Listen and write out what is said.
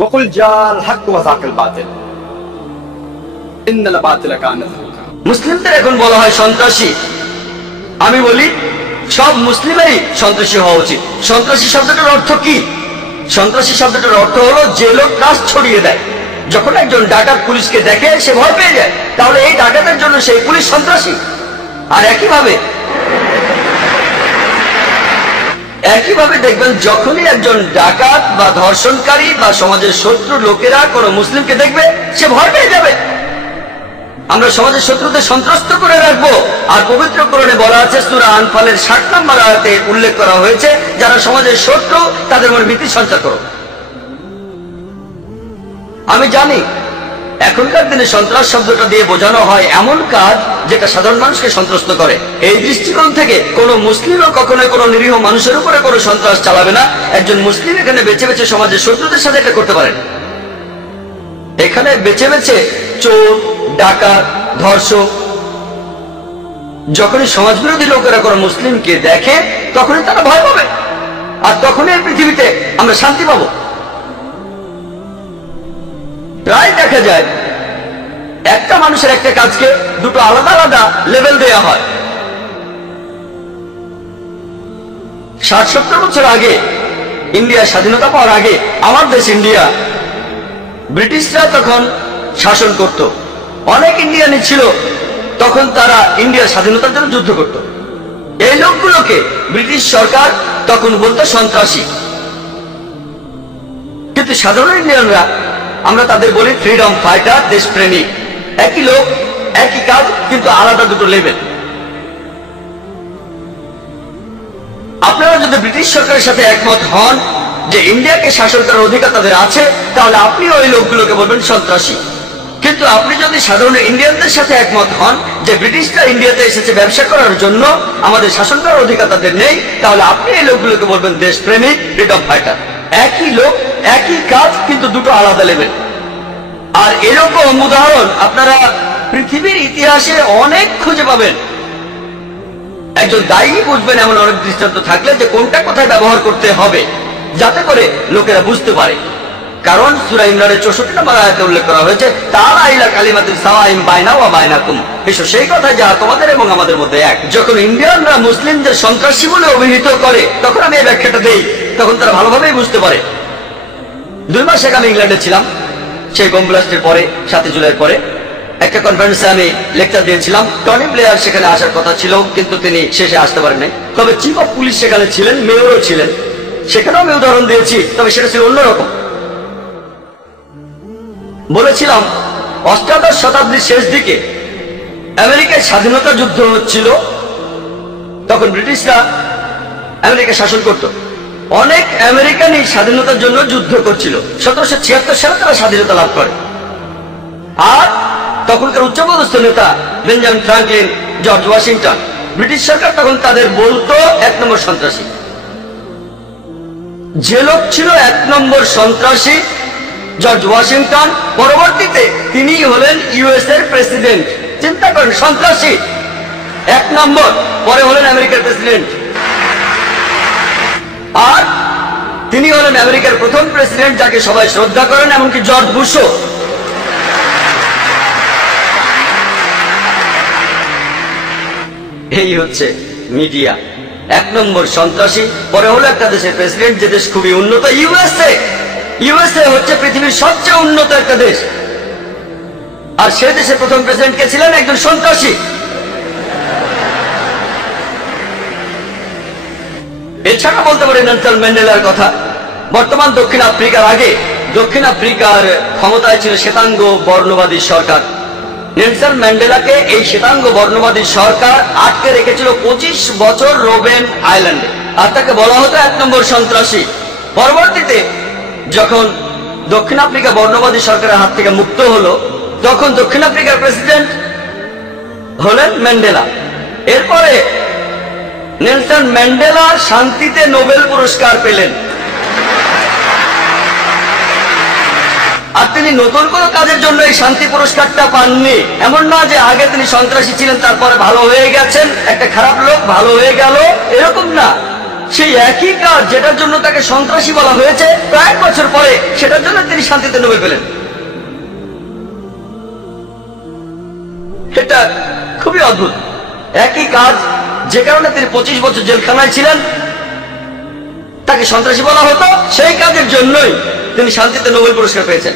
ওয়াকুল জাল হক ওয়া যাকাল বাতিল ইন্নাল বাতিলা কানা যাহুকা। মুসলিমদের এখন বলা হয় সন্ত্রাসী। আমি বলি সব মুসলিমেরই সন্ত্রাসী হওয়া উচিত। সন্ত্রাসী শব্দটার অর্থ কি? সন্ত্রাসী শব্দটার অর্থ হলো যে লোক কাজ ছড়িয়ে দেয়। যখন একজন ডাকাত পুলিশকে দেখে সে ভয় পেয়ে যায়, তাহলে এই ডাকাতের জন্য সেই পুলিশ সন্ত্রাসী। আর একইভাবে দেখবেন যখনই একজন ডাকাত বা ধর্ষণকারী বা সমাজের শত্রু লোকেরা কোনো মুসলিমকে দেখবে সে ভয় পেয়ে যাবে। আমরা সমাজের শত্রুদের সন্ত্রস্ত করে রাখবো। আর পবিত্র কোরআনে বলা আছে, সূরা আনফালের 60 নম্বর আয়াতে উল্লেখ করা হয়েছে, যারা সমাজের শত্রু তাদের মনে ভীতি সঞ্চার করো। আমি জানি এখনকার দিনে সন্ত্রাস শব্দটা দিয়ে বোঝানো হয় এমন কাজ যেটা সাধারণ মানুষকে সন্ত্রস্ত করে। এই দৃষ্টিকোণ থেকে কোনো মুসলিমও কখনোই কোনো নিরীহ মানুষের উপরে কোনো সন্ত্রাস চালাবে না। একজন মুসলিম এখানে বেছে বেছে সমাজের শত্রুদের সাথে এটা করতে পারেন। এখানে বেছে বেছে চোর, ডাকাত, ধর্ষক, যখনই সমাজবিরোধী লোকেরা কোনো মুসলিমকে দেখে তখনই তারা ভয় পাবে, আর তখনই পৃথিবীতে আমরা শান্তি পাবো। প্রায় দেখা যায় একটা মানুষের একটা কাজকে দুটো আলাদা আলাদা লেভেল দেওয়া হয়। 60-70 বছর আগে, ইন্ডিয়া স্বাধীনতা পাওয়ার আগে, আমার দেশ ইন্ডিয়া, ব্রিটিশরা তখন শাসন করত। অনেক ইন্ডিয়ানই ছিল, তখন তারা ইন্ডিয়ার স্বাধীনতার জন্য যুদ্ধ করত। এই লোকগুলোকে ব্রিটিশ সরকার তখন বলতো সন্ত্রাসী। কিন্তু সাধারণ ইন্ডিয়ানরা, আমরা তাদের বলি ফ্রিডম ফাইটার, দেশপ্রেমিক। একই লোক, একই কাজ, কিন্তু আলাদা দুটো লেভেল। আপনারা যদি ব্রিটিশ সরকারের সাথে একমত হন যে ইন্ডিয়াকে শাসন করার অধিকার তাদের আছে, তাহলে আপনিও ওই লোকগুলোকে বলবেন সন্ত্রাসী। কিন্তু আপনি যদি সাধারণ ইন্ডিয়ানদের সাথে একমত হন যে ব্রিটিশরা ইন্ডিয়াতে এসেছে ব্যবসা করার জন্য, আমাদের শাসন করার অধিকার তাদের নেই, তাহলে আপনি এই লোকগুলোকে বলবেন দেশপ্রেমিক, ফ্রিডম ফাইটার। একই লোক, একই কাজ, কিন্তু দুটো আলাদা লেভেল। আর এরকম উদাহরণ আপনারা পৃথিবীর ইতিহাসে অনেক খুঁজে পাবেন। একজন দায়ী বুঝবেন এমন অনেক দৃষ্টান্ত থাকলে যে কোনটা কোথায় ব্যবহার করতে হবে, যাতে করে লোকেরা বুঝতে পারে। কারণ সূরা ইমরানের 64 নম্বর আয়াতে উল্লেখ করা হয়েছে, তাআলা ইলা কালিমাতিন সাওয়াইন বাইনা ওয়া বাইনাকুম, এসো সেই কথা যা তোমাদের এবং আমাদের মধ্যে এক। যখন ইন্ডিয়ানরা মুসলিমদের সন্ত্রাসী বলে অভিহিত করে, তখন আমি এই ব্যাখ্যাটা দেই, তখন তারা ভালোভাবেই বুঝতে পারে। 2 মাস আগে আমি ইংল্যান্ডে ছিলাম, সেই বোম ব্লাস্টের পরে, 7 জুলাইয়ের পরে একটা কনফারেন্সে আমি লেকচার দিয়েছিলাম। টনি ব্লেয়ার সেখানে আসার কথা ছিল, কিন্তু তিনি শেষে আসতে পারেন নাই। তবে চিফ অফ পুলিশ সেখানে ছিলেন, মেয়রও ছিলেন। সেখানেও আমি উদাহরণ দিয়েছি, তবে সেটা ছিল অন্যরকম। বলেছিলাম 18 শতাব্দীর শেষ দিকে আমেরিকায় স্বাধীনতা যুদ্ধ হচ্ছিল, তখন ব্রিটিশরা আমেরিকা শাসন করত। অনেক আমেরিকানই স্বাধীনতার জন্য যুদ্ধ করছিল। 1776 সালে তারা স্বাধীনতা লাভ করে। আর তখনকার উচ্চপদস্থ নেতা Benjamin Franklin, George Washington, British সরকার তখন তাদের বলতো 1 নম্বর সন্ত্রাসী। যে লোক ছিল 1 নম্বর সন্ত্রাসী, জর্জ ওয়াশিংটন, পরবর্তীতে তিনি হলেন ইউএস এর প্রেসিডেন্ট। চিন্তা করেন, সন্ত্রাসী 1 নম্বর, পরে হলেন আমেরিকার প্রেসিডেন্ট। আর তিনি হলেন আমেরিকার প্রথম প্রেসিডেন্ট যাকে সবাই শ্রদ্ধা করেন, এমনকি জর্জ বুশও। এই হচ্ছে মিডিয়া। 1 নম্বর সন্ত্রাসী, পরে হলো একটা দেশের প্রেসিডেন্ট, যে দেশ খুবই উন্নত, ইউএসএ। ইউএসএ হচ্ছে পৃথিবীর সবচেয়ে উন্নত একটা দেশ, আর সে দেশের প্রথম প্রেসিডেন্ট কে ছিলেন? একজন সন্ত্রাসী। এছাড়া বলতে পারি নেলসন ম্যান্ডেলার কথা। বর্তমান দক্ষিণ আফ্রিকার আগে দক্ষিণ আফ্রিকার ক্ষমতায় ছিল শ্বেতাঙ্গ বর্ণবাদী সরকার। নেলসন ম্যান্ডেলাকে এই শ্বেতাঙ্গ বর্ণবাদী সরকার আটকে রেখেছিল 25 বছর রোবেন আইল্যান্ডে, আর তাকে বলা হতো 1 নম্বর সন্ত্রাসী। পরবর্তীতে যখন দক্ষিণ আফ্রিকা বর্ণবাদী সরকারের হাত থেকে মুক্ত হলো, তখন দক্ষিণ আফ্রিকার প্রেসিডেন্ট হলেন ম্যান্ডেলা। এরপরে নেলসন ম্যান্ডেলা শান্তিতে নোবেল পুরস্কার পেলেন। আর তিনি নতুন কোনো কাজের জন্য এই শান্তি পুরস্কারটা পাননি। এমন না যে আগে তিনি সন্ত্রাসী ছিলেন, তারপরে ভালো হয়ে গেছেন, একটা খারাপ লোক ভালো হয়ে গেল, এরকম না। সেই একই কাজ যেটার জন্য তাকে সন্ত্রাসী বলা হয়েছে, কয়েক বছর পরে সেটার জন্য তিনি শান্তিতে নোবেল পেলেন। এটা খুবই অদ্ভুত। একই কাজ যে কারণে তিনি 25 বছর জেলখানায় ছিলেন, তাকে সন্ত্রাসী বলা হতো, সেই কাজের জন্যই তিনি শান্তিতে নোবেল পুরস্কার পেয়েছেন।